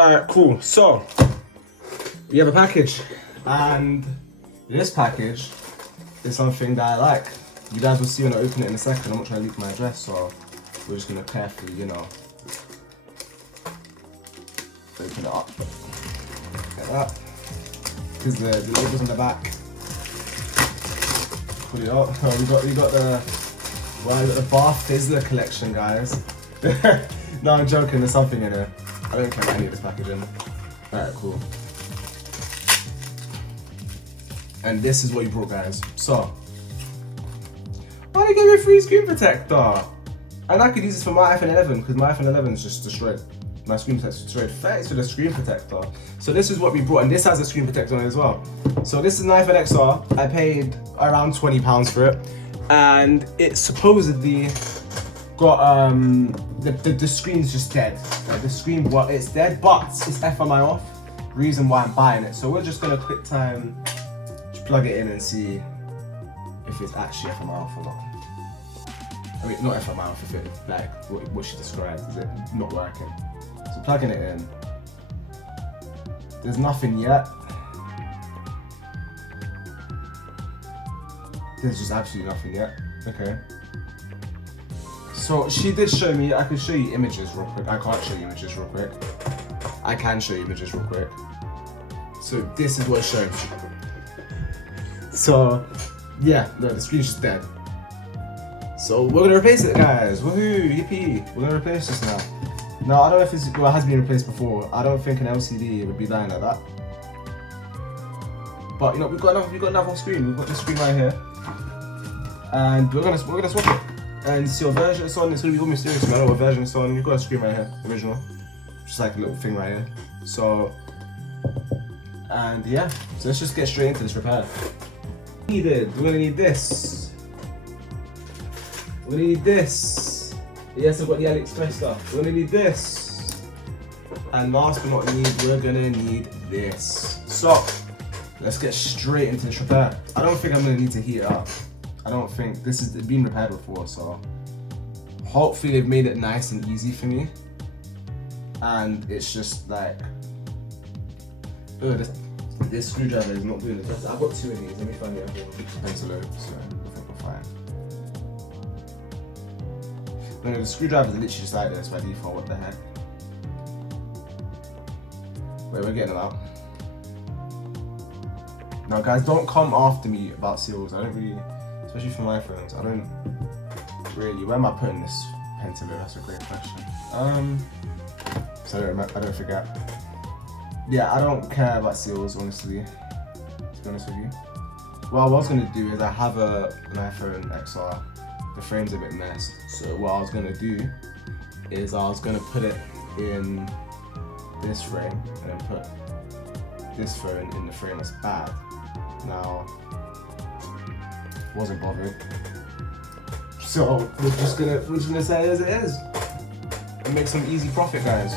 Alright, cool. So, we have a package. And this package is something that I like. You guys will see when I open it in a second. I'm not trying to leak my address, so we're just going to carefully, you know, open it up. Like that. Because the label's on the back. Put it up. Oh, we got the Bar Fizzler collection, guys. No, I'm joking. There's something in it. I don't care about any of this packaging. Alright, cool. And this is what you brought, guys. So, why they give me a free screen protector? And I could use this for my iPhone 11 because my iPhone 11 is just destroyed. My screen protector is destroyed. Thanks for the screen protector. So this is what we brought, and this has a screen protector on it as well. So this is an iPhone XR. I paid around £20 for it, and it supposedly got the screen's just dead. Like the screen, well, it's dead, but it's FMI off. Reason why I'm buying it. So we're just gonna quick time plug it in and see if it's actually FMI off or not. I mean, not FMI off, if it, like what she described, is it not working? So plugging it in, there's nothing yet. There's just absolutely nothing yet. Okay. So she did show me, I can show you images real quick. I can't show you images real quick. I can show you images real quick. So this is what it shows. So yeah, no, the screen's just dead. So we're gonna replace it, guys. Woohoo, yippee! We're gonna replace this now. Now I don't know if it has been replaced before. I don't think an LCD would be dying like that. But you know, we've got another screen. We've got this screen right here, and we're gonna swap it. And see what version it's on. It's gonna be all mysterious. I don't know what version it's on. You've got a screen right here, original, just like a little thing right here. So, and yeah, so let's just get straight into this repair. We're gonna need this. We're gonna need this. Yes, I've got the AliExpress stuff. We're gonna need this. And last but not least, we're gonna need this. So, let's get straight into this repair. I don't think I'm gonna need to heat it up. I don't think this has been repaired before, so hopefully they've made it nice and easy for me. And it's just like, this screwdriver is not doing the job. I've got two of these. Let me find the other one. Pencil load, so I think we're fine. No, the screwdriver is literally just like this by default. What the heck? Wait, we're getting it out. Now, guys, don't come after me about seals. I don't really, especially for my phones. I don't really. Where am I putting this pencil load? That's a great question. So I don't forget. Yeah, I don't care about seals, honestly, to be honest with you. What I was going to do is I have an iPhone XR. The frame's a bit messed. So what I was going to do is I was going to put it in this frame and then put this phone in the frame that's bad. Now, wasn't bothered. So we're just gonna say it as it is and make some easy profit, guys.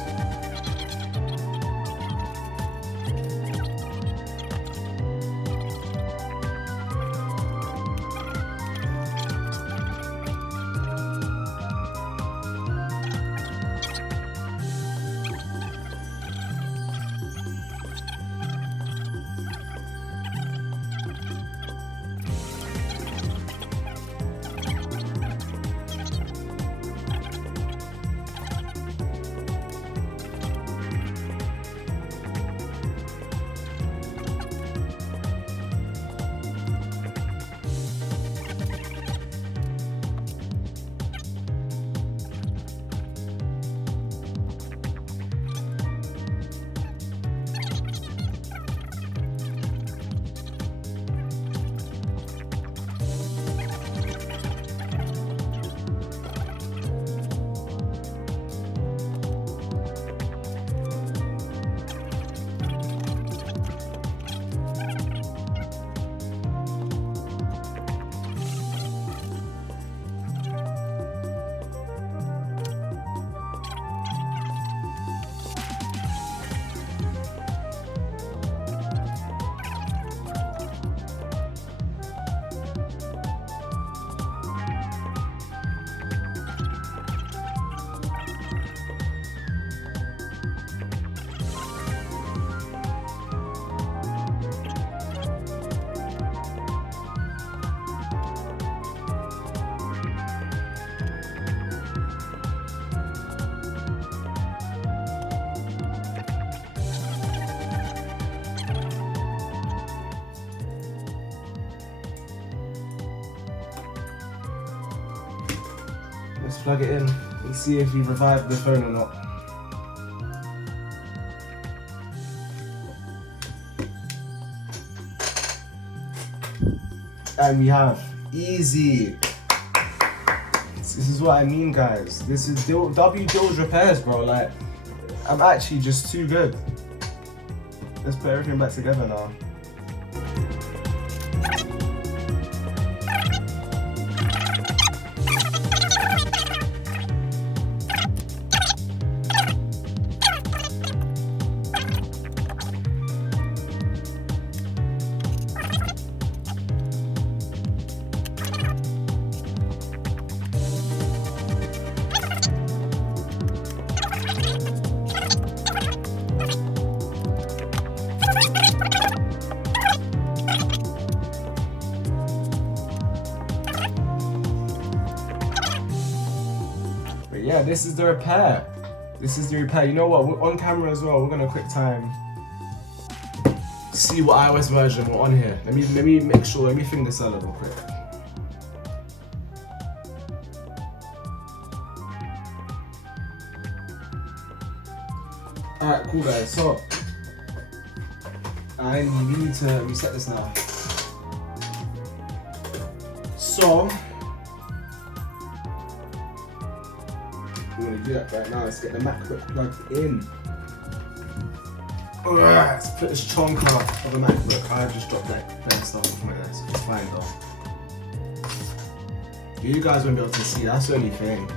plug it in and see if we revived the phone or not. And we have easy. This is what I mean, guys. This is W Deals repairs, bro. Like, I'm actually just too good. Let's put everything back together now. Yeah, this is the repair. This is the repair. You know what? We're on camera as well. We're gonna quick time see what iOS version we're on here. Let me make sure. Let me finger this out real quick. Alright, cool guys. So we need to reset this now. So we're gonna do that right now. Let's get the MacBook plugged in. Let's put this chonker of the MacBook. I just dropped that stuff off my desk. It's fine though. You guys won't be able to see. That's the only thing.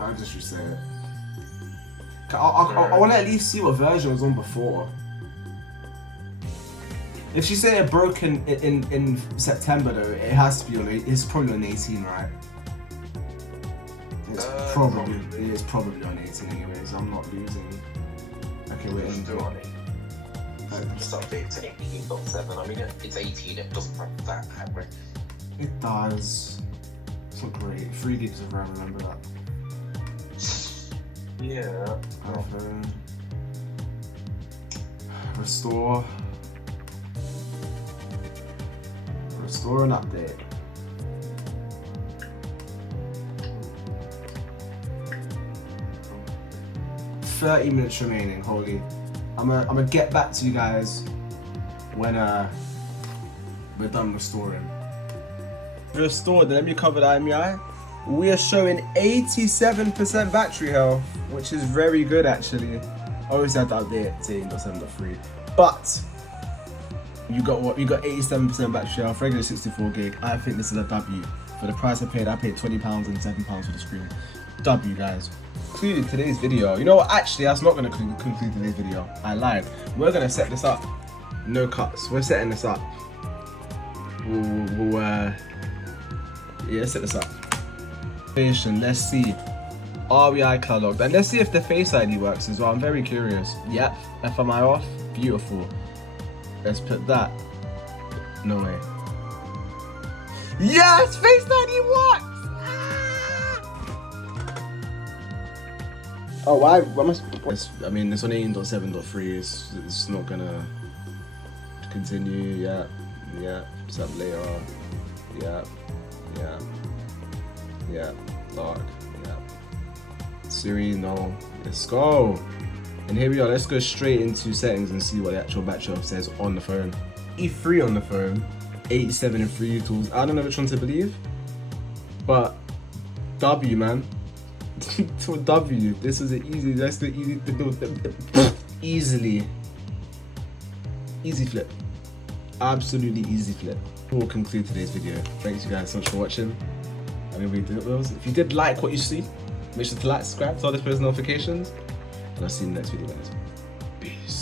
I'll just reset it. I want to at least see what version it was on before. If she said it broke in September though, it has to be on. It's probably on 18, right? It's probably on 18 anyways. I'm not losing. Okay, we're in. Still on it. Just update to 18.7. I mean, it's 18. It doesn't run that hybrid. It does. It's not great. 3 gigs of RAM. Remember that. Yeah. iPhone. Restore and update. $30 minutes remaining, holy. I'm gonna get back to you guys when we're done restoring. Restored, let me cover the IMEI. We are showing 87% battery health, which is very good actually. Obviously I had to update it to 18.7.3, but you got what? You got 87% battery health, regular 64 gig. I think this is a W. For the price I paid £20 and £7 for the screen. W, guys. Concluded today's video. You know what? Actually, that's not going to conclude today's video. I lied. We're going to set this up. No cuts. We're setting this up. Yeah, set this up. Let's see. Are we iCloud logged? And let's see if the Face ID works as well. I'm very curious. Yep. FMI off. Beautiful. Let's put that. No way. Yes! Face ID works! Oh, why? I mean, it's on 18.7.3. It's not gonna continue. Yeah. Set up later. Yeah. Dark. Yeah. Siri, no. Let's go. And here we are. Let's go straight into settings and see what the actual battery health says on the phone. E3 on the phone. 87 and 3 tools. I don't know which one to believe, but W, man. To W. This is an easy. Let's do easy to do. Easily. Easy flip. Absolutely easy flip. We'll conclude today's video. Thanks you guys so much for watching. If you did like what you see, make sure to like, subscribe, turn on those post notifications, and I'll see you in the next video, guys. Peace.